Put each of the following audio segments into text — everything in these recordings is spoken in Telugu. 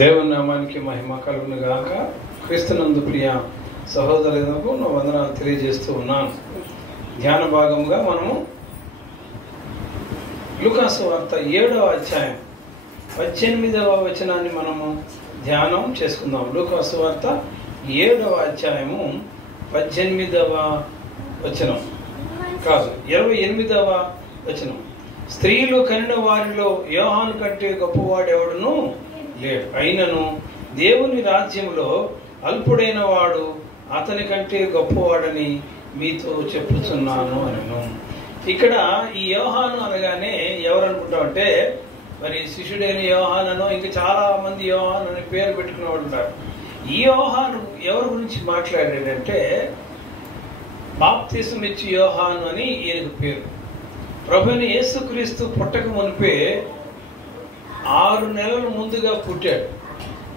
దేవుని నామానికి మహిమ కలుగును గాక. క్రీస్తునందు ప్రియ సహోదరులకు నా వందనాలు తెలియజేస్తూ ఉన్నాను. ధ్యాన భాగంగా మనము లూకాసు వార్త 7వ అధ్యాయం 18వ వచనాన్ని మనము ధ్యానం చేసుకుందాం. లూకాసు వార్త 7వ అధ్యాయము 18వ వచనం కాదు 28వ వచనం. స్త్రీలు కనిన వారిలో యోహాను కంటే గొప్పవాడెవడును లేడు, అయినను దేవుని రాజ్యంలో అల్పుడైన వాడు అతని కంటే గొప్పవాడని మీతో చెప్పుచున్నాను అనను. ఇక్కడ ఈ యోహాను అనగానే ఎవరు అనుకుంటామంటే మరి శిష్యుడైన యోహానను, ఇంకా చాలా మంది యోహాను అని పేరు పెట్టుకునే వాళ్ళు ఉంటారు. ఈ యోహాను ఎవరి గురించి మాట్లాడాడంటే బాప్తిసం ఇచ్చి యోహాను అని ఈయనకు పేరు. ప్రభుని యేసుక్రీస్తు పుట్టక మునిపే 6 నెలల ముందుగా పుట్టాడు.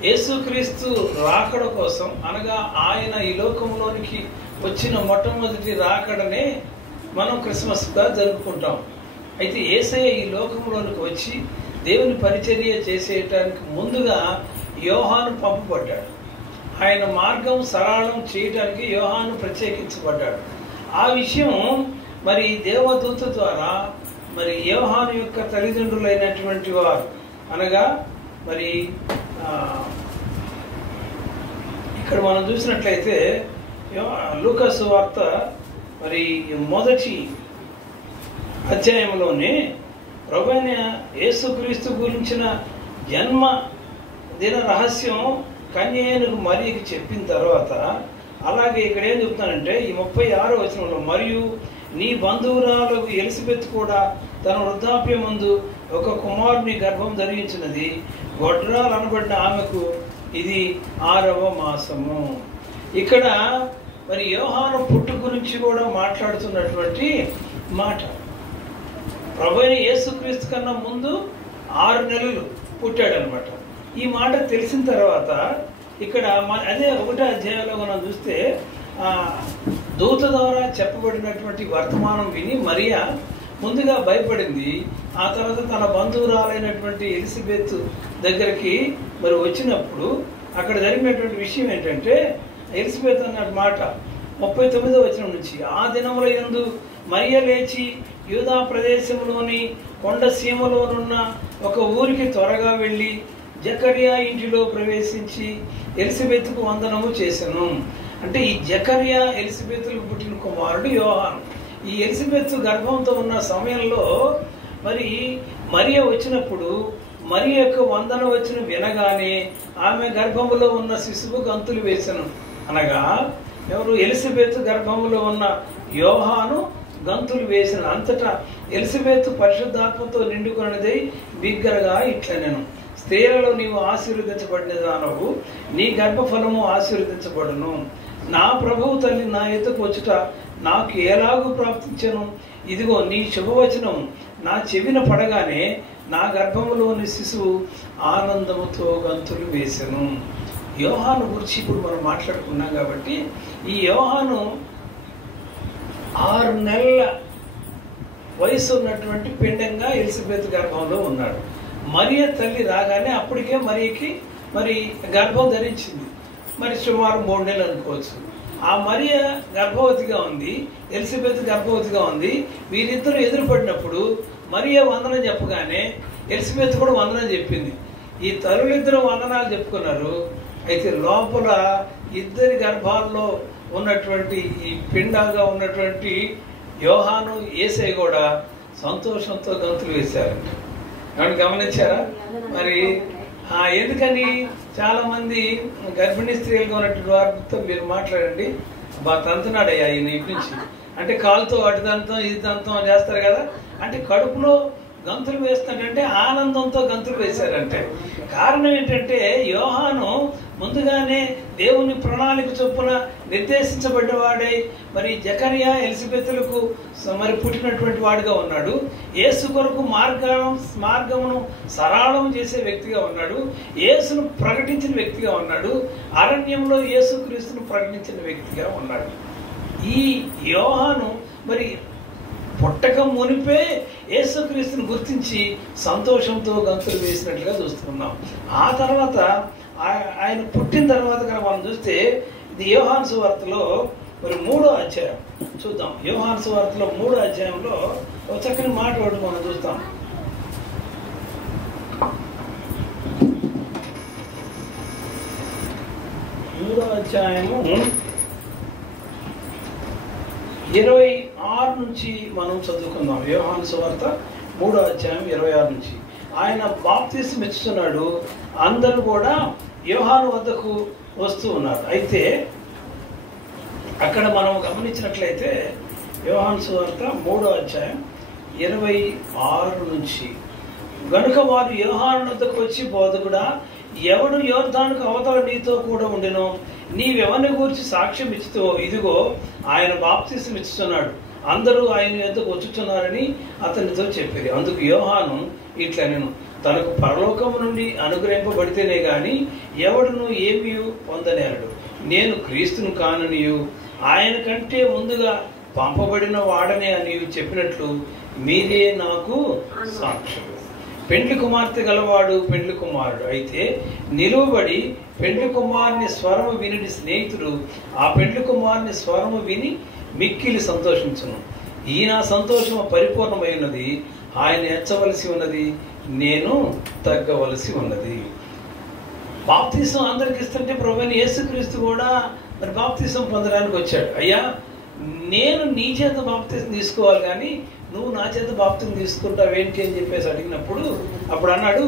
యేసుక్రీస్తు రాకడ కోసం అనగా ఆయన ఈ లోకంలోనికి వచ్చిన మొట్టమొదటి రాకడనే మనం క్రిస్మస్గా జరుపుకుంటాం. అయితే యేసయ్య ఈ లోకంలోనికి వచ్చి దేవుని పరిచర్య చేసేయటానికి ముందుగా యోహాను పంపబడ్డాడు. ఆయన మార్గం సరళం చేయడానికి యోహాను ప్రత్యేకించబడ్డాడు. ఆ విషయం మరి దేవదూత ద్వారా మరి యోహాను యొక్క తల్లిదండ్రులైనటువంటి వారు అనగా మరి ఇక్కడ మనం చూసినట్లయితే లూకాసు వార్త మరి మొదటి అధ్యాయంలోనే ప్రభువైన యేసుక్రీస్తు గురించిన జన్మ దిన రహస్యం కన్యకు మరియకి చెప్పిన తర్వాత, అలాగే ఇక్కడ ఏం చెప్తానంటే ఈ 36వ వచనంలో, మరియు నీ బంధువురాలకు ఎలిజబెత్ కూడా తన వృద్ధాప్యమందు ఒక కుమారుని గర్భం ధరించినది, గొడ్రాలు అనబడిన ఆమెకు ఇది 6వ మాసము. ఇక్కడ మరి యోహాను పుట్టు గురించి కూడా మాట్లాడుతున్నటువంటి మాట. ప్రభువైన యేసుక్రీస్తు కన్నా ముందు 6 నెలలు పుట్టాడనమాట. ఈ మాట తెలిసిన తర్వాత ఇక్కడ అదే 1వ అధ్యాయంలో మనం చూస్తే దూత ద్వారా చెప్పబడినటువంటి వర్తమానం విని మరియా ముందుగా భయపడింది. ఆ తర్వాత తన బంధువురాలైనటువంటి ఎలిజబెత్ దగ్గరికి మరి వచ్చినప్పుడు అక్కడ జరిగినటువంటి విషయం ఏంటంటే, ఎలిజబెత్ అన్న మాట 39వ వచనం నుంచి, ఆ దినముల యందు మరియ లేచి యూదా ప్రదేశంలోని కొండ సీమలోనున్న ఒక ఊరికి త్వరగా వెళ్ళి జకర్యా ఇంటిలో ప్రవేశించి ఎలిజబెత్కు వందనము చేసెను. అంటే ఈ జకర్యా ఎలిజబెత్కు పుట్టిన కుమారుడు యోహాను. ఈ ఎలిజబెత్ గర్భంతో ఉన్న సమయంలో మరి మరియ వచ్చినప్పుడు మరియ యొక్క వందన వచ్చిన వినగానే ఆమె గర్భములో ఉన్న శిశువు గంతులు వేసెను. అనగా ఎవరు? ఎలిజబెత్ గర్భములో ఉన్న యోహాను గంతులు వేసిన. అంతటా ఎలిజబెత్ పరిశుద్ధాత్మతో నిండుకొన్నదై బిగ్గరగా ఇట్లనెను, స్త్రీలలో నీవు ఆశీర్వదించబడినదానవు, నీ గర్భఫలము ఆశీర్వదించబడును. నా ప్రభువు తల్లి నా ఎదుకు వచ్చుట నాకు ఎలాగూ ప్రాప్తించను. ఇదిగో నీ శుభవచనం నా చెవిన పడగానే నా గర్భములోని శిశువు ఆనందముతో గంతులు వేసెను. యోహాను గురించి ఇప్పుడు మనం మాట్లాడుకున్నాం కాబట్టి, ఈ యోహాను 6 నెలల వయసు ఉన్నటువంటి పిండంగా ఎలిజబెత్ గర్భంలో ఉన్నాడు. మరియ తల్లి రాగానే అప్పటికే మరియకి మరి గర్భం ధరించింది. మరి సుమారు 3 నెలలు అనుకోవచ్చు. ఆ మరియ గర్భవతిగా ఉంది, ఎలిజబెత్ గర్భవతిగా ఉంది. వీరిద్దరూ ఎదురుపడినప్పుడు మరియ వందనం చెప్పగానే ఎలిజబెత్ కూడా వందనం చెప్పింది. ఈ తల్లులిద్దరూ వందనాలు చెప్పుకున్నారు. అయితే లోపల ఇద్దరి గర్భాల్లో ఉన్నటువంటి ఈ పిండాగా ఉన్నటువంటి యోహాను యేసయ్య కూడా సంతోషంతో గంతులు వేశారంట. ఏమన్నా గమనించారా? మరి ఎందుకని చాలా మంది గర్భిణీ స్త్రీలుగా ఉన్నటువంటి వారితో మీరు మాట్లాడండి, బాగా తంతున్నాడయ్యా ఈయన ఇటు నుంచి అంటే కాలుతో అటు దంతం ఇది దంతం చేస్తారు కదా, అంటే కడుపులో గంతులు వేస్తాడంటే ఆనందంతో గంతులు వేశారంటే. కారణం ఏంటంటే యోహాను ముందుగానే దేవుని ప్రణాళిక చొప్పున నిర్దేశించబడ్డవాడై మరి జకర్యా ఎలిజబెత్లకు మరి పుట్టినటువంటి వాడిగా ఉన్నాడు. యేసు కొరకు మార్గమును సరళం చేసే వ్యక్తిగా ఉన్నాడు. యేసును ప్రకటించిన వ్యక్తిగా ఉన్నాడు. అరణ్యంలో యేసుక్రీస్తును ప్రకటించిన వ్యక్తిగా ఉన్నాడు. ఈ యోహాను మరి పుట్టక మునిపే యేసుక్రీస్తుని గుర్తించి సంతోషంతో గంతులు వేసినట్లుగా చూస్తున్నాం. ఆ తర్వాత ఆయన పుట్టిన తర్వాత కనుక మనం చూస్తే ఇది యోహాను సువార్తలో మరి 3వ అధ్యాయం చూద్దాం. యోహాను సువార్తలో 3వ అధ్యాయంలో ఒక చక్కని మాట ఒకటి మనం చూస్తాం. 3వ అధ్యాయము 26 నుంచి మనం చదువుకుందాం. యోహాను సువార్త 3వ అధ్యాయం 26 నుంచి. ఆయన బాప్తిసం ఇస్తున్నాడు. అందరూ కూడా యోహాను వద్దకు వస్తూ ఉన్నారు. అయితే అక్కడ మనం గమనించినట్లయితే యోహాను సువార్త 3వ అధ్యాయం 26 నుంచి, గనుక వారు యోహాను వద్దకు వచ్చి, బోధకుడా, ఎవడు యోర్దానుకు అవతల నీతో కూడా ఉండెనో, నీవెవరిని గురించి సాక్ష్యం ఇచ్చితో, ఇదిగో ఆయన బాప్తిసం ఇస్తున్నాడు, అందరూ ఆయన యొద్దకు వచ్చుచున్నారని అతనితో చెప్పారు. అందుకు యోహాను ఇట్లా, నేను తనకు పరలోకము నుండి అనుగ్రహింపబడితేనే గాని ఎవడును ఏమీ పొందనేరడు. నేను క్రీస్తును కాననియు ఆయన కంటే ముందుగా పంపబడిన వాడనే అని చెప్పినట్లు మీరే నాకు సాక్ష్యం. పెండ్లి కుమార్తె గలవాడు పెండ్లి కుమారుడు అయితే నిలువబడి పెండ్లి కుమారుని స్వరము విని స్నేహితుడు ఆ పెండ్లి కుమారుని స్వరము విని మిక్కిలి సంతోషించును. ఈయన సంతోషము పరిపూర్ణమై ఉన్నది. ఆయన హెచ్చవలసి ఉన్నది, నేను తగ్గవలసి ఉన్నది. బాప్తిసం అందరికి ఇస్తుంటే ప్రభువైన యేసుక్రీస్తు కూడా మరి బాప్తిసం పొందడానికి వచ్చాడు. అయ్యా, నేను నీ చేత బాప్తిసం తీసుకోవాలి కానీ నువ్వు నా చేత బాప్తిసం తీసుకుంటావేంటి అని చెప్పేసి అడిగినప్పుడు అప్పుడు అన్నాడు,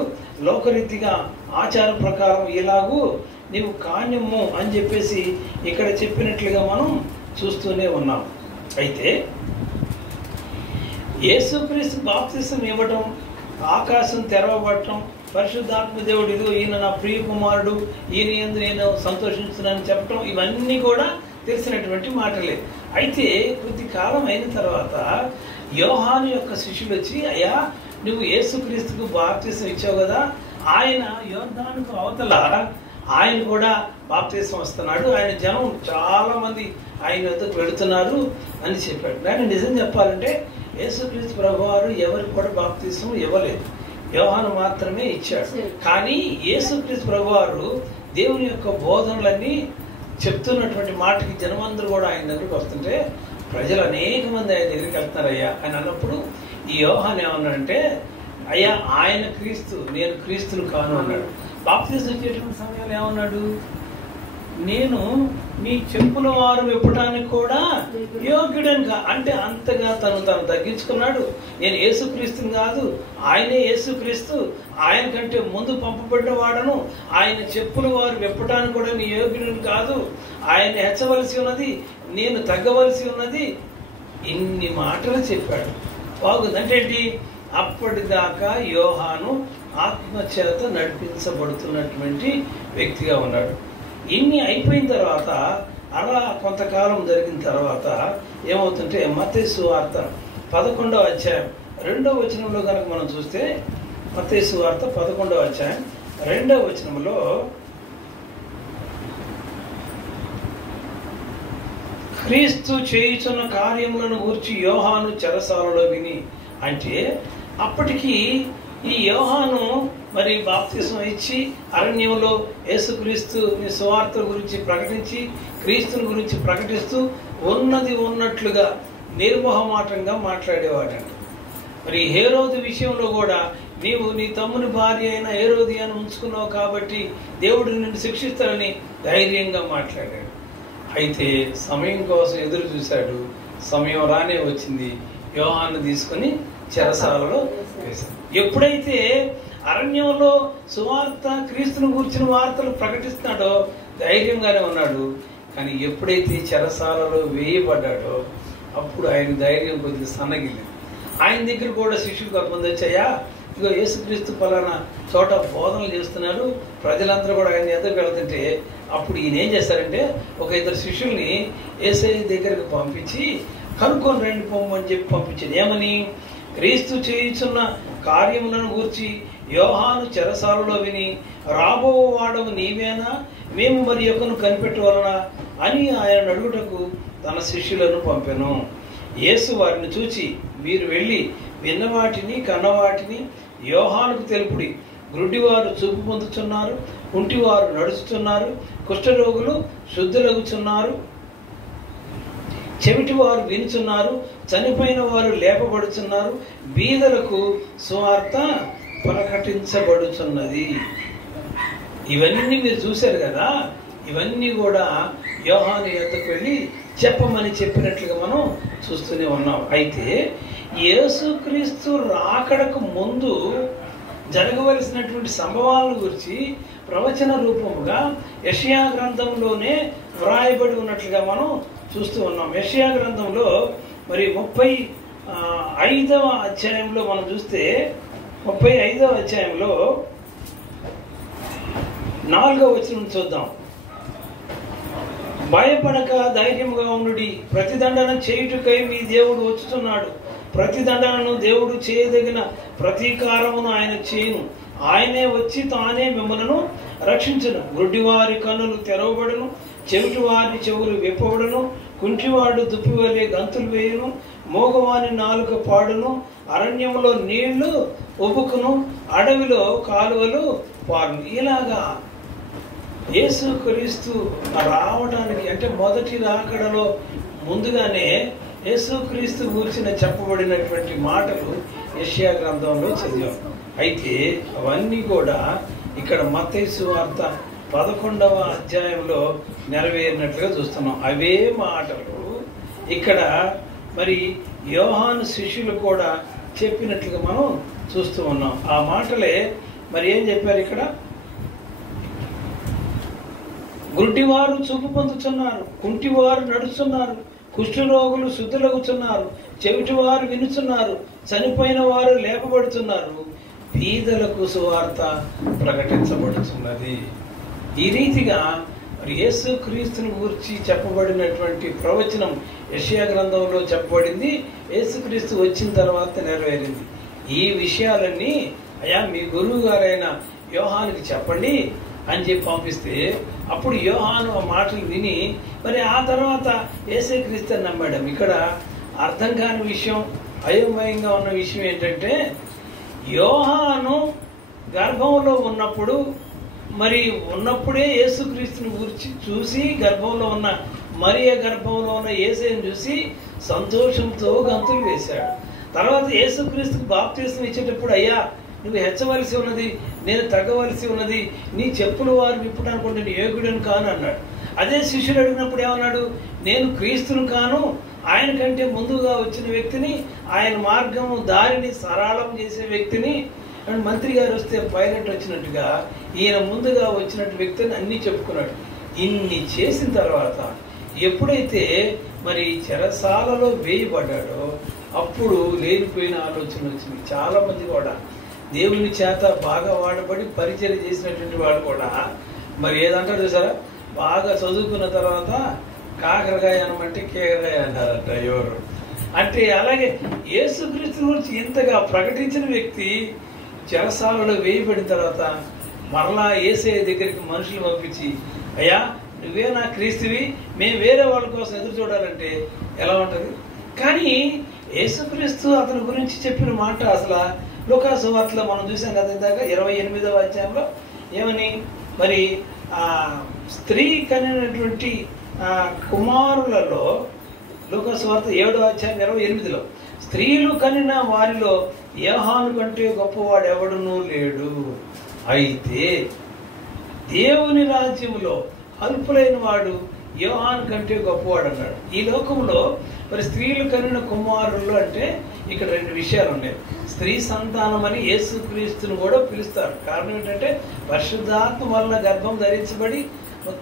లోకరీతిగా ఆచార ప్రకారం ఇలాగూ నీవు కాన్యము అని చెప్పేసి ఇక్కడ చెప్పినట్లుగా మనం చూస్తూనే ఉన్నాం. అయితే యేసుక్రీస్తు బాప్తిసం ఇవ్వటం, ఆకాశం తెరవబడటం, పరిశుద్ధాత్మ దేవుడు ఇదిగో ఈయన నా ప్రియ కుమారుడు, ఈయన యందు నేను సంతోషిస్తున్నానని చెప్పటం, ఇవన్నీ కూడా తెలిసినటువంటి మాటలే. అయితే కొద్ది కాలం అయిన తర్వాత యోహాను యొక్క శిష్యులు వచ్చి, అయ్యా నువ్వు యేసుక్రీస్తుకు బాప్తిసం ఇచ్చావు కదా, ఆయన యోర్దానుకు అవతల ఆయన కూడా బాప్తిసం వస్తున్నాడు, ఆయన జనం చాలా మంది ఆయన వద్దకు వెళుతున్నారు అని చెప్పాడు. కానీ నిజం చెప్పాలంటే యేసుక్రీస్తు ప్రభువారు ఎవరికి కూడా బాప్తిసం ఇవ్వలేదు, యోహాను మాత్రమే ఇచ్చాడు. కానీ యేసుక్రీస్తు ప్రభువారు దేవుని యొక్క బోధనలన్నీ చెప్తున్నటువంటి మాటకి జనమందరూ కూడా ఆయన దగ్గరికి వస్తుంటే ప్రజలు అనేక మంది ఆయన దగ్గరికి వెళ్తున్నారయ్యా అని అన్నప్పుడు ఈ యోహాను ఏమన్నాడంటే, అయ్యా ఆయన క్రీస్తు, నేను క్రీస్తును కాను అన్నాడు. బాప్తిసం ఇచ్చేటువంటి సమయంలో ఏమన్నాడు, నేను మీ చెప్పుల వారు విప్పడానికి కూడా యోగ్యుడనిగా, అంటే అంతగా తను తగ్గించుకున్నాడు. నేను యేసుక్రీస్తుని కాదు, ఆయనే యేసుక్రీస్తు, ఆయన కంటే ముందు పంపబడిన వాడను, ఆయన చెప్పుల వారు విప్పటానికి కూడా నీ యోగ్యుడిని కాదు, ఆయన హెచ్చవలసి ఉన్నది, నేను తగ్గవలసి ఉన్నది, ఇన్ని మాటలు చెప్పాడు. బాగుంది. అంటే ఏంటి, అప్పటిదాకా యోహాను ఆత్మచేత నడిపించబడుతున్నటువంటి వ్యక్తిగా ఉన్నాడు. ఇన్ని అయిపోయిన తర్వాత అలా కొంతకాలం జరిగిన తర్వాత ఏమవుతుంటే మత్తయి సువార్త 11వ అధ్యాయం 2వ వచనంలో కనుక మనం చూస్తే, మత్తయి సువార్త 11వ అధ్యాయం 2వ వచనంలో, క్రీస్తు చేయుచున్న కార్యములను గూర్చి యోహాను చెరసాలలో విని, అంటే అప్పటికి ఈ యోహాను మరి బాప్తిసం ఇచ్చి అరణ్యంలో యేసుక్రీస్తు సువార్త గురించి ప్రకటించి క్రీస్తుని గురించి ప్రకటిస్తూ ఉన్నది ఉన్నట్లుగా నిర్మోహమాటంగా మాట్లాడేవాడంట. మరి హేరోదు విషయంలో కూడా నీవు నీ తమ్ముని భార్య అయిన హేరోదియాను ఉంచుకున్నావు కాబట్టి దేవుడు నిన్ను శిక్షిస్తాడని ధైర్యంగా మాట్లాడాడు. అయితే సమయం కోసం ఎదురు చూశాడు, సమయం రానే వచ్చింది, యోహాను తీసుకుని చెరసాలలో వేశాడు. ఎప్పుడైతే అరణ్యంలో సువార్త క్రీస్తును గురించిన వార్తలు ప్రకటిస్తున్నాడో ధైర్యంగానే ఉన్నాడు. కానీ ఎప్పుడైతే చెరసాలలో వేయబడ్డాడో అప్పుడు ఆయన ధైర్యం కొద్దిగా సన్నగిల్లింది. ఆయన దగ్గర కూడా శిష్యులు కొంతమంది వచ్చాయా, ఇదిగో యేసుక్రీస్తు పలానా చోట బోధనలు చేస్తున్నారు, ప్రజలందరూ కూడా ఆయన ఎదురు వెళ్తుంటే అప్పుడు ఈయన ఏం చేశారంటే ఒక 2 శిష్యుల్ని యేసయ్య దగ్గరకు పంపించి కనుక్కొని రండి పొమ్మని చెప్పి పంపించింది. ఏమని, క్రీస్తు చేయుచున్న కార్యములను గూర్చి యోహాను చెరసాలలో విని, రాబో వాడవు నీవేనా, మేము మరి యొక్కను కనిపెట్టవలనా అని ఆయన అడుగుటకు తన శిష్యులను పంపెను. యేసు వారిని చూచి మీరు వెళ్ళి విన్నవాటిని కన్నవాటిని యోహానుకు తెలుపుడి. గ్రుడ్డివారు చూపు పొందుతున్నారు, కుంటివారు నడుస్తున్నారు, కుష్ఠరోగులు శుద్ధులగుచున్నారు, చెవిటివారు వినుచున్నారు, చనిపోయిన వారు లేపబడుచున్నారు, బీదలకు సువార్త ప్రకటించబడుచున్నది. ఇవన్నీ మీరు చూశారు కదా. ఇవన్నీ కూడా యోహాను యొద్దకు వెళ్ళి చెప్పమని చెప్పినట్లుగా మనం చూస్తూనే ఉన్నాం. అయితే యేసుక్రీస్తు రాకడకు ముందు జరగవలసినటువంటి సంభవాలను గురించి ప్రవచన రూపముగా యెషయా గ్రంథంలోనే వ్రాయబడి ఉన్నట్లుగా మనం చూస్తూ ఉన్నాం. యెషయా గ్రంథంలో మరి 35వ అధ్యాయంలో మనం చూస్తే 35వ అధ్యాయంలో 4వ వచనం చూద్దాం. భయపడక ధైర్యముగా ఉండుడి, ప్రతిదండన చేయుటకై మీ దేవుడు వచ్చుతున్నాడు. ప్రతిదండనను దేవుడు చేయదగిన ప్రతీకారమును ఆయన చేయును. ఆయనే వచ్చి తానే మిమ్మలను రక్షించును. గుడ్డివారి కన్నులు తెరవబడును, చెవిటి వారి చెవులు విప్పబడును, కుంటివాడు దుప్పివలే గంతులు వేయును, మోగవాని నాలుక పాడును, అరణ్యంలో నీళ్లు ఉబుకును, అడవిలో కాలువలు పారును. ఇలాగా యేసుక్రీస్తు రావడానికి అంటే మొదటి రాకడలో ముందుగానే యేసుక్రీస్తు గురించిన చెప్పబడినటువంటి మాటలు యెషయా గ్రంథంలో చదివాం. అయితే అవన్నీ కూడా ఇక్కడ మత్తయి సువార్త 11వ అధ్యాయంలో నెరవేరినట్లుగా చూస్తున్నాం. అవే మాటలు ఇక్కడ మరి యోహాను శిష్యులు కూడా చెప్పినట్లుగా మనం చూస్తూ ఉన్నాం. ఆ మాటలే మరి ఏం చెప్పారు ఇక్కడ? గుడ్డివారు చూపు పొందుతున్నారు, కుంటివారు నడుస్తున్నారు, కుష్ఠరోగులు శుద్ధులగుతున్నారు, చెవిటివారు వినుచున్నారు, చనిపోయిన వారు లేపబడుతున్నారు, బీదలకు సువార్త ప్రకటించబడుతున్నది. ఈ రీతిగా మరి యేసుక్రీస్తుని గురించి చెప్పబడినటువంటి ప్రవచనం యెషయా గ్రంథంలో చెప్పబడింది. యేసుక్రీస్తు వచ్చిన తర్వాత నెరవేరింది. ఈ విషయాలన్నీ అయ్యా మీ గురువు గారైన యోహానుకి చెప్పండి అని చెప్పి పంపిస్తే అప్పుడు యోహాను ఆ మాటలు విని మరి ఆ తర్వాత యేసుక్రీస్తుని నమ్మాడు. ఇక్కడ అర్థం కాని విషయం, అయోమయంగా ఉన్న విషయం ఏంటంటే యోహాను గర్భంలో ఉన్నప్పుడే యేసుక్రీస్తుని గురించి చూసి గర్భంలో ఉన్న మరియ గర్భంలో ఉన్న యేసుని చూసి సంతోషంతో గంతులు వేశాడు. తర్వాత యేసుక్రీస్తుకు బాప్తిసం ఇచ్చేటప్పుడు అయ్యా నువ్వు హెచ్చవలసి ఉన్నది, నేను తగ్గవలసి ఉన్నది, నీ చెప్పులు వారు విప్పడానికి నేను యోగ్యుడని కాను అన్నాడు. అదే శిష్యుడు అడిగినప్పుడు ఏమన్నాడు? నేను క్రీస్తును కాను, ఆయన కంటే ముందుగా వచ్చిన వ్యక్తిని, ఆయన మార్గము దారిని సరళం చేసే వ్యక్తిని. అండ్ మంత్రి గారు వస్తే పైలట్ వచ్చినట్టుగా ఈయన ముందుగా వచ్చినట్టు వ్యక్తిని అన్నీ చెప్పుకున్నాడు. ఇన్ని చేసిన తర్వాత ఎప్పుడైతే మరి చెరసాలలో వేయబడ్డాడో అప్పుడు లేనిపోయిన ఆలోచన వచ్చింది. చాలా మంది కూడా దేవుని చేత బాగా వాడబడి పరిచయం చేసినటువంటి వాడు కూడా మరి ఏదంటారు చూసారా, బాగా చదువుకున్న తర్వాత కాకరకాయ అనమంటే కేకరకాయ అంటారట ఎవరు. అంటే అలాగే యేసుక్రీస్తు గురించి ఇంతగా ప్రకటించిన వ్యక్తి చెరసాలలో వేయబడిన తర్వాత మరలా యేసయ్య దగ్గరికి మనుషులు పంపించి అయ్యా నువ్వే నా క్రీస్తువి, మేము వేరే వాళ్ళ కోసం ఎదురు చూడాలంటే ఎలా ఉంటుంది? కానీ యేసుక్రీస్తు అతని గురించి చెప్పిన మాట అసలు లూకా సువార్తలో మనం చూసాం కదా ఇందాక 28వ అధ్యాయంలో ఏమని, మరి ఆ స్త్రీ కనినటువంటి కుమారులలో లూకా సువార్త 7వ అధ్యాయం 28లో స్త్రీలు కనిన వారిలో యోహాను కంటే గొప్పవాడు ఎవడునూ లేడు, అయితే దేవుని రాజ్యములో అల్పులైన వాడు యోహాను కంటే గొప్పవాడు అన్నాడు. ఈ లోకంలో మరి స్త్రీలు కనిన కుమారులు అంటే ఇక్కడ 2 విషయాలు ఉన్నాయి. స్త్రీ సంతానం అని యేసుక్రీస్తుని కూడా పిలుస్తారు. కారణం ఏంటంటే పరిశుద్ధాత్మ వలన గర్భం ధరించబడి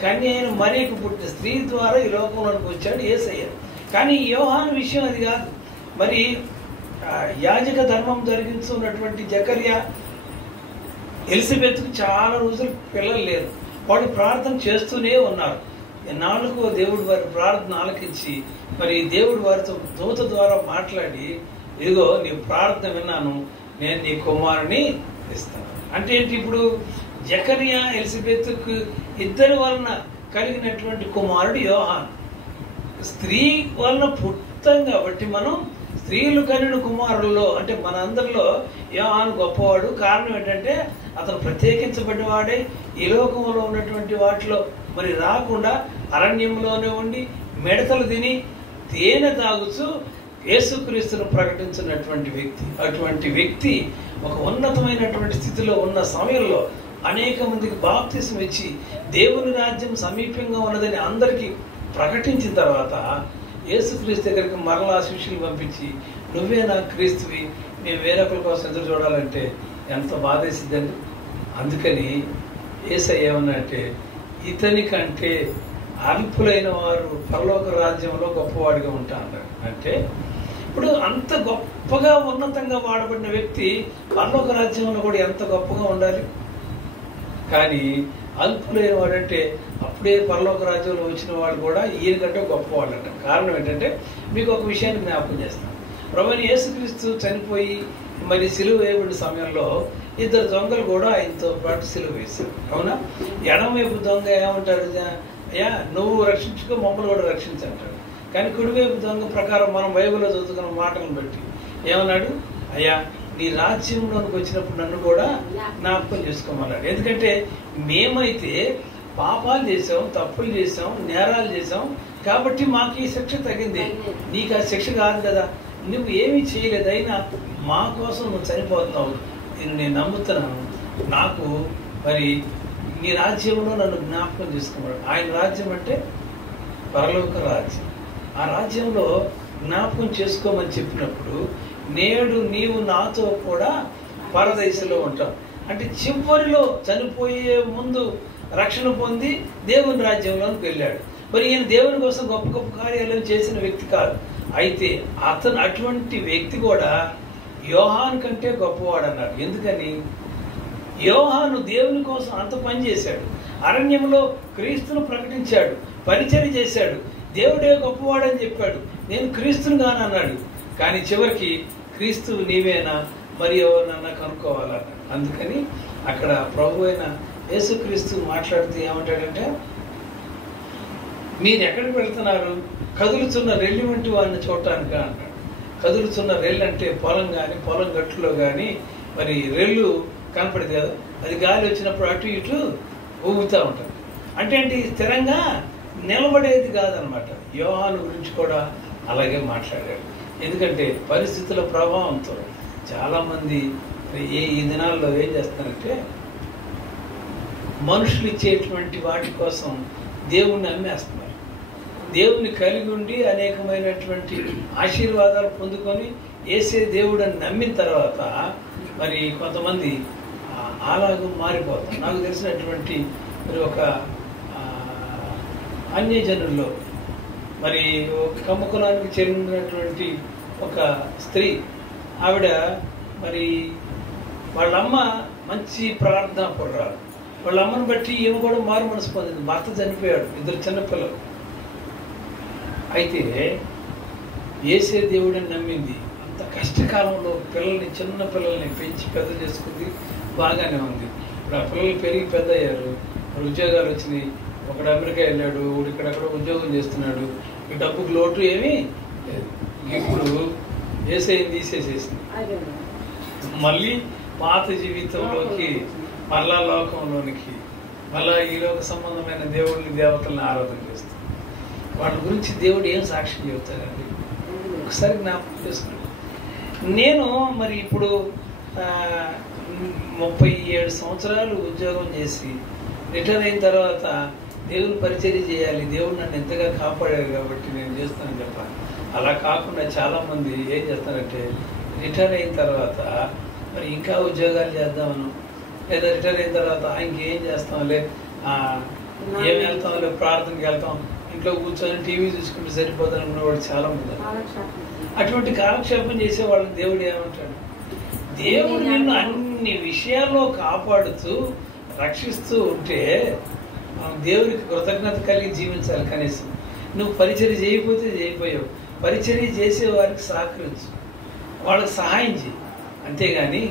కన్య అయిన మరియకు పుట్టిన స్త్రీ ద్వారా ఈ లోకంలోకి వచ్చాడు యేసయ్య. కానీ యోహాను విషయం అది కాదు. మరి యాజక ధర్మం జరిగించున్నటువంటి జకర్యా ఎలిజబెత్కు చాలా రోజులు పిల్లలు లేరు. వాళ్ళు ప్రార్థన చేస్తూనే ఉన్నారు. నాలుగో దేవుడు వారి ప్రార్థన ఆలకించి మరి దేవుడు వారితో దూత ద్వారా మాట్లాడి ఇదిగో నీ ప్రార్థన విన్నాను, నేను నీ కుమారుని ఇస్తాను అంటే ఏంటి? ఇప్పుడు జకర్యా ఎలిజబెత్కు ఇద్దరి వలన కలిగినటువంటి కుమారుడు యోహాను. స్త్రీ వలన పుట్టాం కాబట్టి మనం స్త్రీలు కనిన కుమారుల్లో అంటే మనందరిలో యోహాను గొప్పవాడు. కారణం ఏంటంటే అతను ప్రత్యేకించబడినవాడే ఈ లోకంలో ఉన్నటువంటి వాటిలో మరి రాకుండా అరణ్యంలోనే ఉండి మిడతలు తిని తేనె తాగుతూ యేసుక్రీస్తును ప్రకటించినటువంటి వ్యక్తి. అటువంటి వ్యక్తి ఒక ఉన్నతమైనటువంటి స్థితిలో ఉన్న సమయంలో అనేక మందికి బాప్తిసం ఇచ్చి దేవుని రాజ్యం సమీపంగా ఉన్నదని అందరికీ ప్రకటించిన తర్వాత యేసుక్రీస్తు దగ్గరికి మరలా శిష్యులు పంపించి నువ్వే నా క్రీస్తువి, మేము వేరొకరి కోసం ఎదురు చూడాలంటే ఎంత బాధేసిద్దండి. అందుకని యేసయ్య ఏమన్నంటే ఇతని కంటే అల్పులైన వారు పరలోక రాజ్యంలో గొప్పవాడిగా ఉంటా అన్నాడు. అంటే ఇప్పుడు అంత గొప్పగా ఉన్నతంగా వాడబడిన వ్యక్తి పరలోక రాజ్యంలో కూడా ఎంత గొప్పగా ఉండాలి. కానీ అల్పులైన వాడంటే అప్పుడే పరలోక రాజ్యంలో వచ్చిన వాళ్ళు కూడా ఈయనకంటే గొప్పవాళ్ళు అంట. కారణం ఏంటంటే మీకు ఒక విషయాన్ని జ్ఞాపకం చేస్తాను. ప్రభువైన యేసుక్రీస్తు చనిపోయి మరి సిలువ వేయబడిన సమయంలో ఇద్దరు దొంగలు కూడా ఆయనతో పాటు సిలువ వేశారు. అవునా? ఎడమవైపు దొంగ ఏమంటారు, అయ్యా నువ్వు రక్షించుకో మమ్మల్ని కూడా రక్షించంటాడు. కానీ కుడివైపు దొంగ ప్రకారం మనం బైబిల్లో చదువుకున్న మాటలను బట్టి ఏమన్నాడు, అయ్యా నీ రాజ్యంలోనికి వచ్చినప్పుడు నన్ను కూడా జ్ఞాపకం చేసుకోమన్నాడు. ఎందుకంటే మేమైతే పాపాలు చేసాం, తప్పులు చేసాం, నేరాలు చేసాం కాబట్టి మాకు ఈ శిక్ష తగ్గింది. నీకు ఆ శిక్ష కాదు కదా, నువ్వు ఏమీ చేయలేదు, అయినా మా కోసం నువ్వు చనిపోతున్నావు, నేను నమ్ముతున్నాను, నాకు మరి నీ రాజ్యంలో నన్ను జ్ఞాపకం చేసుకోమన్నాడు. ఆయన రాజ్యం అంటే పరలోక రాజ్యం. ఆ రాజ్యంలో జ్ఞాపకం చేసుకోమని చెప్పినప్పుడు నేడు నీవు నాతో కూడా పరదేశంలో ఉంటావు అంటే చివరిలో చనిపోయే ముందు రక్షణ పొంది దేవుని రాజ్యంలోకి వెళ్ళాడు. మరి ఈయన దేవుని కోసం గొప్ప గొప్ప కార్యాలను చేసిన వ్యక్తి కాదు. అయితే అతను అటువంటి వ్యక్తి కూడా యోహాను కంటే గొప్పవాడు అన్నాడు. ఎందుకని? యోహాను దేవుని కోసం అంత పని చేశాడు, అరణ్యంలో క్రీస్తును ప్రకటించాడు, పరిచర్య చేశాడు, దేవుడే గొప్పవాడని చెప్పాడు, నేను క్రీస్తును కానన్నాడు. కానీ చివరికి క్రీస్తు నీవేనా మరి ఎవరినన్నా కనుక్కోవాలన్నాడు. అందుకని అక్కడ ప్రభు అయిన యేసుక్రీస్తు మాట్లాడుతూ ఏమంటాడంటే మీరు ఎక్కడికి వెళ్తున్నారు, కదులుతున్న రెల్లి వంటి వాడిని చూడటానికి అన్నాడు. కదులుతున్న రెల్లు అంటే పొలం కానీ పొలం గట్టులో కానీ మరి రెల్లు కనపడదు కదా, అది గాలి వచ్చినప్పుడు అటు ఇటు ఊగుతూ ఉంటుంది. అంటే ఏంటి, స్థిరంగా నిలబడేది కాదనమాట. యోహాను గురించి కూడా అలాగే మాట్లాడాడు. ఎందుకంటే పరిస్థితుల ప్రభావంతో చాలామంది ఈ దినాల్లో ఏం చేస్తున్నారంటే మనుషులు ఇచ్చేటువంటి వాటి కోసం దేవుణ్ణి అమ్మేస్తున్నారు. దేవుణ్ణి కలిగి ఉండి అనేకమైనటువంటి ఆశీర్వాదాలు పొందుకొని ఏసే దేవుడని నమ్మిన తర్వాత మరి కొంతమంది అలాగూ మారిపోతారు. నాకు తెలిసినటువంటి మరి ఒక అన్యజనుల్లో మరి కమ్మ కులానికి చెందినటువంటి ఒక స్త్రీ, ఆవిడ మరి వాళ్ళమ్మ మంచి ప్రార్థనా పరురాలు. వాళ్ళ అమ్మను బట్టి ఈమె కూడా మారు మనసు పొందింది. భర్త చనిపోయాడు, ఇద్దరు చిన్నపిల్లలు. అయితే ఏసే దేవుడని నమ్మింది. అంత కష్టకాలంలో పిల్లల్ని, చిన్న పిల్లల్ని పెంచి పెద్ద చేసుకుంది, బాగానే ఉంది. ఇప్పుడు ఆ పిల్లలు పెరిగి పెద్ద అయ్యారు, మరి ఉద్యోగాలు వచ్చినాయి. ఒకడు అమెరికా వెళ్ళాడు, ఒకడు ఇక్కడెక్కడ ఉద్యోగం చేస్తున్నాడు. ఈ డబ్బుకు లోటు ఏమీ లేదు. ఇప్పుడు ఏసైని తీసేసేసింది, మళ్ళీ పాత జీవితంలోకి, మళ్ళా లోకంలోనికి, మళ్ళా ఈ లోక సంబంధమైన దేవుడిని దేవతలను ఆరాధన చేస్తుంది. వాళ్ళ గురించి దేవుడు ఏం సాక్ష్యం చెబుతారండి ఒకసారి జ్ఞాపకం చేసుకున్నాడు. నేను మరి ఇప్పుడు 37 సంవత్సరాలు ఉద్యోగం చేసి రిటైర్ అయిన తర్వాత దేవుని పరిచర్య చేయాలి, దేవుడు నన్ను ఎంతగా కాపాడారు కాబట్టి నేను చేస్తానని చెప్పాలి. అలా కాకుండా చాలామంది ఏం చేస్తారంటే రిటైర్ అయిన తర్వాత మరి ఇంకా ఉద్యోగాలు చేద్దామను, లేదా రిటైర్ అయిన తర్వాత ఇంకేం చేస్తాంలే, ఏం వెళ్తాంలే, ప్రార్థనకి వెళ్తాం, ఇంట్లో కూర్చొని టీవీ చూసుకుంటే సరిపోతాను అనుకునేవాడు చాలా మంది. అటువంటి కాలక్షేపం చేసే వాళ్ళకి దేవుడు ఏమంటాడు? దేవుడు నిన్ను అన్ని విషయాల్లో కాపాడుతూ రక్షిస్తూ ఉంటే దేవుడికి కృతజ్ఞత కలిగి జీవించాలి. కనీసం నువ్వు పరిచర్య చేయకపోతే చేయకపోయావు, పరిచర్య చేసే వారికి సహకరించు, వాళ్ళకి సహాయం చేయి, అంతేగాని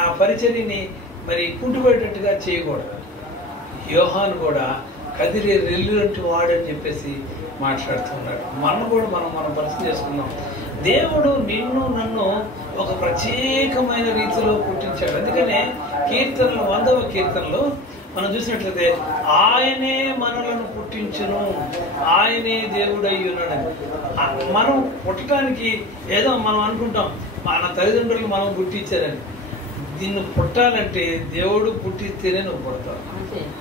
ఆ పరిచర్యని మరి కుంటుపడేటట్టుగా చేయకూడదు. యోహాను కూడా కదిరి రెల్లు వంటి వాడని చెప్పేసి మాట్లాడుతున్నాడు. మనం కూడా మనం పరిచయం చేసుకున్నాం. దేవుడు నిన్ను నన్ను ఒక ప్రత్యేకమైన రీతిలో పుట్టించాడు. అందుకనే కీర్తనలు 100వ కీర్తనలో మనం చూసినట్లయితే ఆయనే మనలను పుట్టించును, ఆయనే దేవుడై ఉన్నాడని. మనం పుట్టడానికి ఏదో మనం అనుకుంటాం మన తల్లిదండ్రులు మనం పుట్టించారని. నిన్ను పుట్టాలంటే దేవుడు పుట్టిస్తేనే నువ్వు పుడతావు.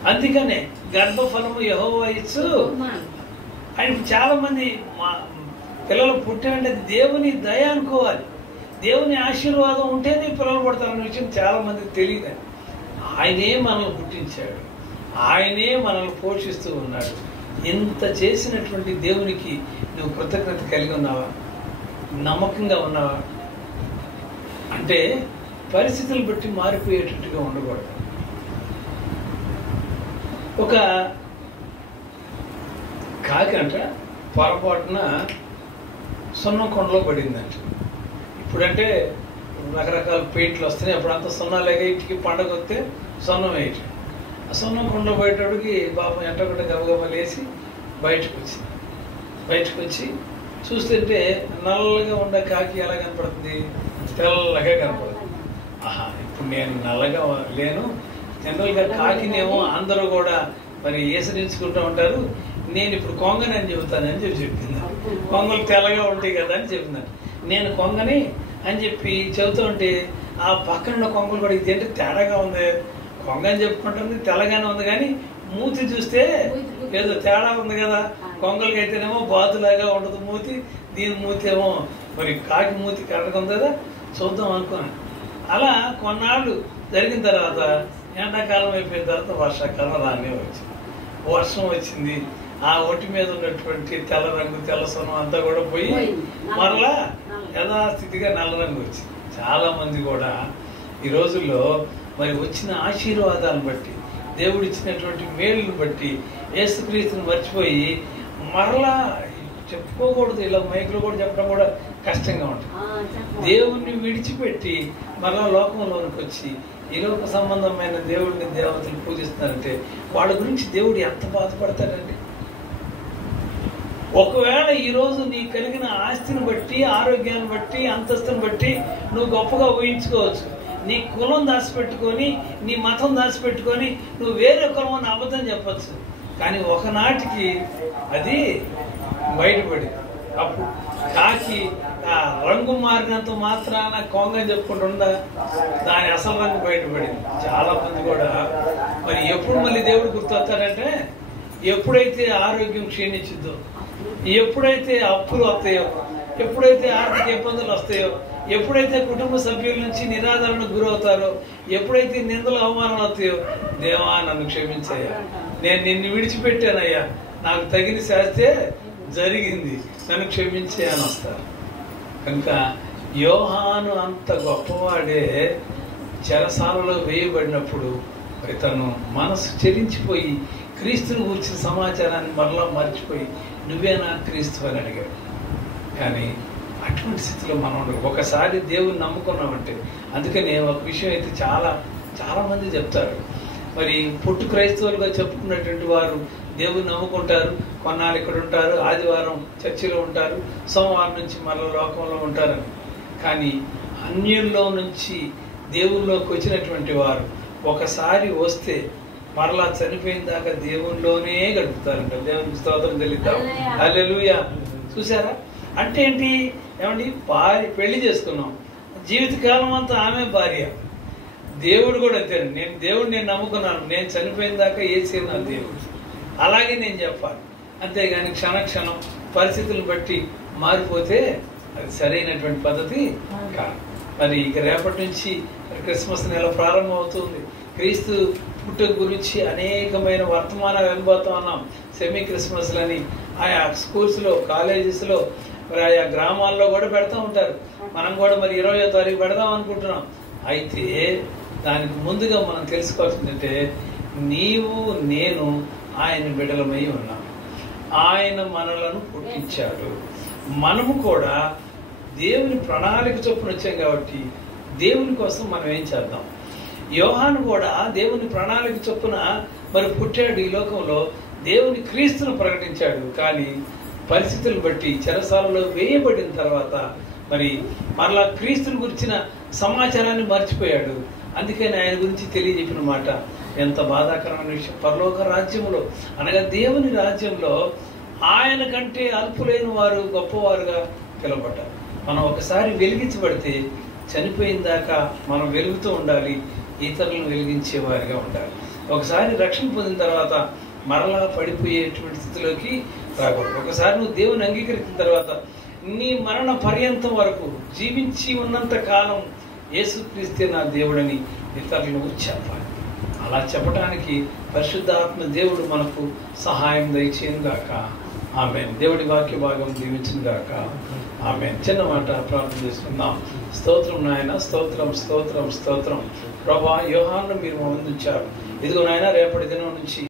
అందుకనే గర్భఫలము యెహోవా ఇచ్చు. ఆయన చాలా మంది పిల్లలు పుట్టారంటే దేవుని దయ అనుకోవాలి, దేవుని ఆశీర్వాదం ఉంటేనే పిల్లలు పుడతారన్న విషయం చాలా మందికి తెలియదు. ఆయనే మనల్ని పుట్టించాడు, ఆయనే మనల్ని పోషిస్తూ ఉన్నాడు. ఇంత చేసినటువంటి దేవునికి నువ్వు కృతజ్ఞత కలిగి ఉన్నావా, నమ్మకంగా ఉన్నావా? అంటే పరిస్థితులు బట్టి మారిపోయేటట్టుగా ఉండకూడదు. ఒక కాకంట పొరపాటున సున్నం కొండలో పడిందంట. ఇప్పుడంటే రకరకాల పెయింట్లు వస్తున్నాయి, అప్పుడంతా సున్నాలేగా ఇంటికి పండగ వస్తే సున్నం వేయటం. ఆ సున్నం కొండలో పోయేటోడికి పాపం ఎంటగడ్డ గబగబా లేచి బయటకు వచ్చి చూస్తుంటే నల్లగా ఉండే కాకి ఎలా కనపడుతుంది? తెల్లగా కనపడుతుంది. ఆహా, ఇప్పుడు నేను నల్లగా లేను. జనరల్గా కాకినేమో అందరూ కూడా మరి ఏసరించుకుంటూ ఉంటారు, నేను ఇప్పుడు కొంగని అని చెబుతానని చెప్పింది. కొంగలు తెల్లగా ఉంటాయి కదా అని చెప్పింది. నేను కొంగని అని చెప్పి చెబుతూ ఉంటే ఆ పక్కన కొంగలు కూడా ఇదేంటి తేడాగా ఉంది, కొంగ అని చెప్పుకుంటుంది, తెల్లగానే ఉంది, కానీ మూతి చూస్తే ఏదో తేడా ఉంది కదా. కొంగలకి అయితేనేమో బాతులాగా ఉండదు మూతి, దీని మూతి ఏమో మరి కాకి మూతి కరెక్ట్గా ఉంది కదా, చూద్దాం అనుకున్నాను. అలా కొన్నాళ్ళు జరిగిన తర్వాత ఎండాకాలం అయిపోయిన తర్వాత వర్షాకాలం రానే వచ్చింది. వర్షం వచ్చింది, ఆ ఒంటి మీద ఉన్నటువంటి తెల్ల రంగు తెల్ల సొనం అంతా కూడా పోయి మరలా యథాస్థితిగా నల్ల రంగు వచ్చింది. చాలా మంది కూడా ఈ రోజుల్లో మరి వచ్చిన ఆశీర్వాదాలను బట్టి, దేవుడు ఇచ్చినటువంటి మేలును బట్టి యేసుక్రీస్తుని మర్చిపోయి మరలా చెప్పుకోకూడదు, ఇలా మైకులో కూడా చెప్పడం కూడా కష్టంగా ఉంటుంది. దేవుణ్ణి విడిచిపెట్టి మరలా లోకంలోనికి వచ్చి ఈ లోక సంబంధమైన దేవుడిని దేవతలు పూజిస్తున్నారంటే వాళ్ళ గురించి దేవుడు ఎంత బాధపడతాడండి. ఒకవేళ ఈరోజు నీ కలిగిన ఆస్తిని బట్టి, ఆరోగ్యాన్ని బట్టి, అంతస్తుని బట్టి నువ్వు గొప్పగా ఊహించుకోవచ్చు. నీ కులం దాచిపెట్టుకొని, నీ మతం దాచిపెట్టుకొని నువ్వు వేరే కులం అని అబద్ధం చెప్పచ్చు. కానీ ఒకనాటికి అది బయటపడి అప్పుడు కాకి రంగు మారినంత మాత్రాన కొంగ చెప్పుకుంటుందా, దాని అసలు రంగు బయటపడింది. చాలా మంది కూడా మరి ఎప్పుడు మళ్ళీ దేవుడు గుర్తొస్తాడంటే ఎప్పుడైతే ఆరోగ్యం క్షీణించుద్దో, ఎప్పుడైతే అప్పులు వస్తాయో, ఎప్పుడైతే ఆర్థిక ఇబ్బందులు వస్తాయో, ఎప్పుడైతే కుటుంబ సభ్యుల నుంచి నిరాదరణకు గురవుతారో, ఎప్పుడైతే నిందలు అవమానాలు వస్తాయో, దేవా నన్ను క్షమించయ్యా, నేను నిన్ను విడిచిపెట్టానయ్యా, నాకు తగిన శాస్తే జరిగింది, నన్ను క్షమించే అని వస్తారు. కనుక యోహాను అంత గొప్పవాడే చెరసాలలో వేయబడినప్పుడు తను మనసు చెలించిపోయి క్రీస్తుని గురించిన సమాచారాన్ని మరలా మర్చిపోయి నువ్వేనా క్రీస్తు అని అడిగాడు. కానీ అటువంటి స్థితిలో మనం ఉండదు. ఒకసారి దేవుని నమ్ముకున్నామంటే, అందుకని ఒక విషయం అయితే చాలా మంది చెప్తారు, మరి పుట్టు క్రైస్తవులుగా చెప్పుకున్నటువంటి వారు దేవుని నమ్ముకుంటారు, కొన్నాళ్ళు ఇక్కడ ఉంటారు, ఆదివారం చర్చిలో ఉంటారు, సోమవారం నుంచి మరల లోకంలో ఉంటారని. కానీ అన్యుల్లో నుంచి దేవుల్లోకి వచ్చినటువంటి వారు ఒకసారి వస్తే మరలా చనిపోయిన దాకా దేవుల్లోనే గడుపుతారంట. దేవునికి స్తోత్రం చెల్లిద్దాం. హల్లెలూయా. చూసారా? అంటే ఏంటి? ఏమండి, భార్య పెళ్లి చేసుకున్నాం, జీవితకాలం అంతా ఆమె భార్య. దేవుడు కూడా అంతేనండి. నేను దేవుడు నేను నమ్ముకున్నాను, నేను చనిపోయిన దాకా ఏసీ నా దేవుడు, అలాగే నేను చెప్పాలి. అంతేగాని క్షణక్షణం పరిస్థితులను బట్టి మారిపోతే అది సరైనటువంటి పద్ధతి కాదు. మరి ఇక రేపటి నుంచి క్రిస్మస్ నెల ప్రారంభం అవుతుంది. క్రీస్తు పుట్టుక గురించి అనేకమైన వర్తమానాలు వెళ్ళబోతా ఉన్నాం. సెమీ క్రిస్మస్లని ఆయా స్కూల్స్లో, కాలేజెస్లో, మరి ఆయా గ్రామాల్లో కూడా పెడతా ఉంటారు. మనం కూడా మరి 20వ తారీఖు పెడదాం అనుకుంటున్నాం. అయితే దానికి ముందుగా మనం తెలుసుకోవాల్సిందంటే, నీవు నేను ఆయన బిడ్డలమై ఉన్నాం. ఆయన మనలను పుట్టించాడు. మనము కూడా దేవుని ప్రణాళిక చొప్పున వచ్చాం కాబట్టి దేవుని కోసం మనం ఏం చేద్దాం. యోహాను కూడా దేవుని ప్రణాళిక చొప్పున మరి పుట్టాడు, ఈ లోకంలో దేవుని క్రీస్తును ప్రకటించాడు. కానీ పరిస్థితులను బట్టి చెరసాలలో వేయబడిన తర్వాత మరి మరలా క్రీస్తుని గురించిన సమాచారాన్ని మర్చిపోయాడు. అందుకని ఆయన గురించి తెలియజెప్పిన మాట ఎంత బాధాకరమైన విషయం. పరలోక రాజ్యంలో అనగా దేవుని రాజ్యంలో ఆయన కంటే అల్పులైన వారు గొప్పవారుగా పిలువబడ్డారు. మనం ఒకసారి వెలిగించబడితే చనిపోయిన దాకా మనం వెలుగుతూ ఉండాలి, ఇతరులను వెలిగించే వారిగా ఉండాలి. ఒకసారి రక్షణ పొందిన తర్వాత మరలా పడిపోయేటువంటి స్థితిలోకి రాకూడదు. ఒకసారి నువ్వు దేవుని అంగీకరించిన తర్వాత నీ మరణ పర్యంతం వరకు జీవించి ఉన్నంత కాలం యేసుక్రీస్తే నా దేవుడని ఇతరులను చెప్పాలి. అలా చెప్పడానికి పరిశుద్ధాత్మ దేవుడు మనకు సహాయం దయచేయను గాక. ఆమేన్. దేవుడి వాక్య భాగం దీవించును గాక. ఆమేన్. చిన్న మాట ప్రార్థన చేసుకుందాం. స్తోత్రం నాయన, స్తోత్రం స్తోత్రం స్తోత్రం. ప్రభా, యోహాను మీరు ముందుంచారు. ఇదిగో నాయన, రేపటి దినం నుంచి